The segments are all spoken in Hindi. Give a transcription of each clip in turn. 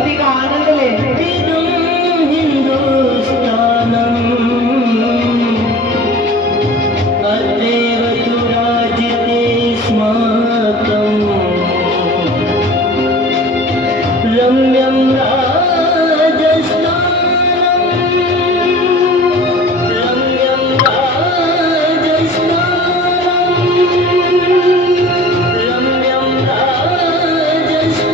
भक्ति का आनंद ले। इदं हिन्दुस्तानम् अत्रैव तु राजते स्माकम् रम्यं राजस्थानम् रम्यं राजस्थानम् रम्यं राजस्थानम्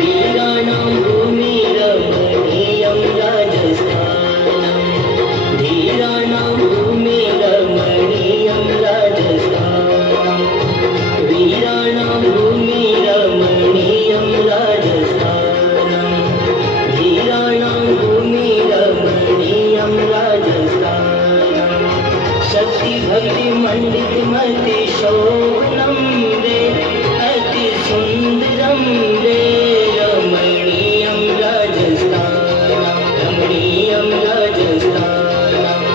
वीराणां भूमिरमणीयं राजस्थानम् धीराणां भूमिरमणीयं राजस्थानम् वीराणां भूमिरमणीयं राजस्थानम् धीराणां भूमिरमणीयं राजस्थानम् शक्ति भक्ति मंडित मति शोभनं रे अति सुंदरं रे रमणीयं राजस्थानम् रमणीयं राजस्थानम्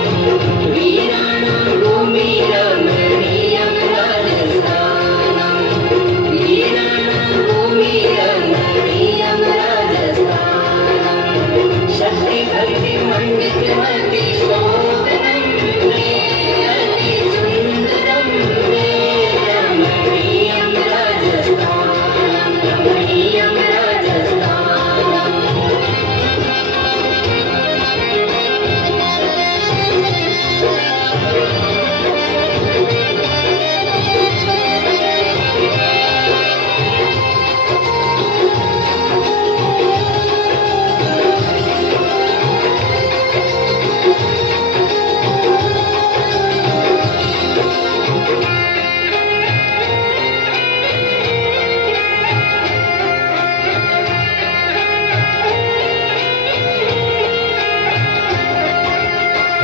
वीराणां भूमिरमणीयं राजस्थानम् वीराणां भूमिरमणीयं राजस्थानम् शक्ति भक्ति मंडित मति शोभनं रे अति सुंदरं रे रमणीयं राजस्थानम् रमणीयं राजस्थानम्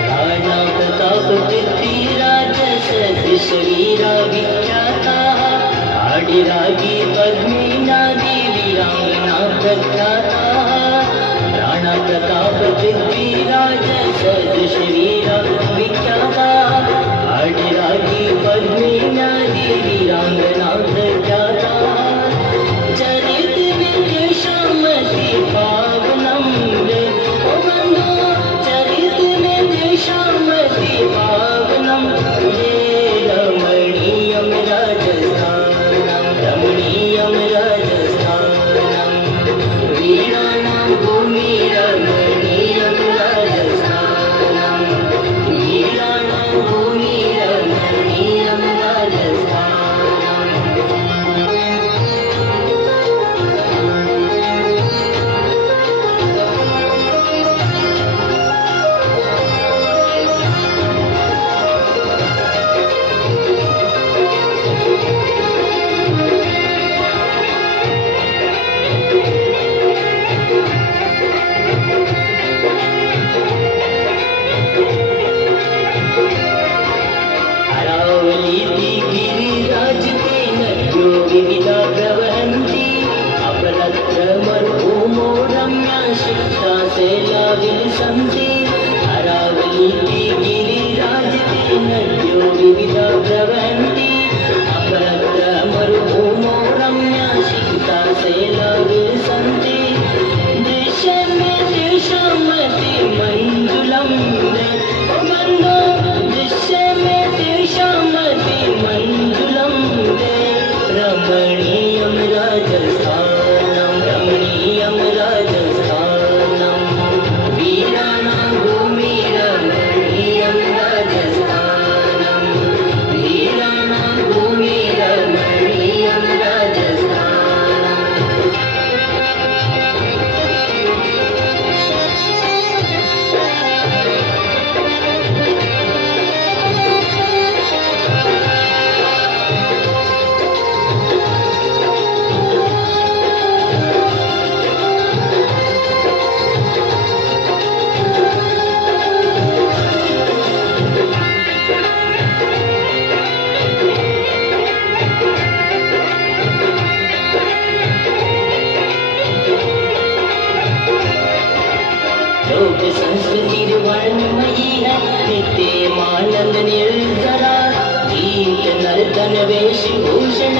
राणा प्रताप पृथ्वीराज सदृश वीरा विख्याताः आडिरागी पद्मिनादी वीराङ्गना प्रख्याताः राणा प्रताप पृथ्वीराज सदृश वीरा विख्याताः आडिरागी पद्मिनादी वीराङ्गना प्रख्याताः चरित विद्वेषामति पावनं रे ओ बन्धो चरित विद्वेषामति पावनं रे रमणीयं राजस्थानम् रमणीयं राजस्थानम् वीराणां भूमिरमणीयं राजस्थानम् वीराणां भूमिरमणीयं राजस्थानम् अरावली गिरिराज ते नद्यो विविधा प्रवहन्ति अपरत्र मरुभूमो रम्या सिक्ता शैला विलसन्ति अरावली गिरिराज ते नद्यो विविधा प्रवहन्ति अपरत्र मरुभूमो रम्या सिक्ता शैला विलसन्ति दृश्यमे तेषामति मञ्जुलं रे ओ बन्धो दृश्यमे तेषामति मञ्जुलं रे रमणीयं राजस्थानम् रमणीयं राजस्थानम् वीराणां भूमिरमणीयं राजस्थानम् वीराणां भूमिरमणीयं राजस्थानम् लोक संस्कृति वर्णमयी है नित्य आनंद निर्जरा गीत नर्तन वेशभूषण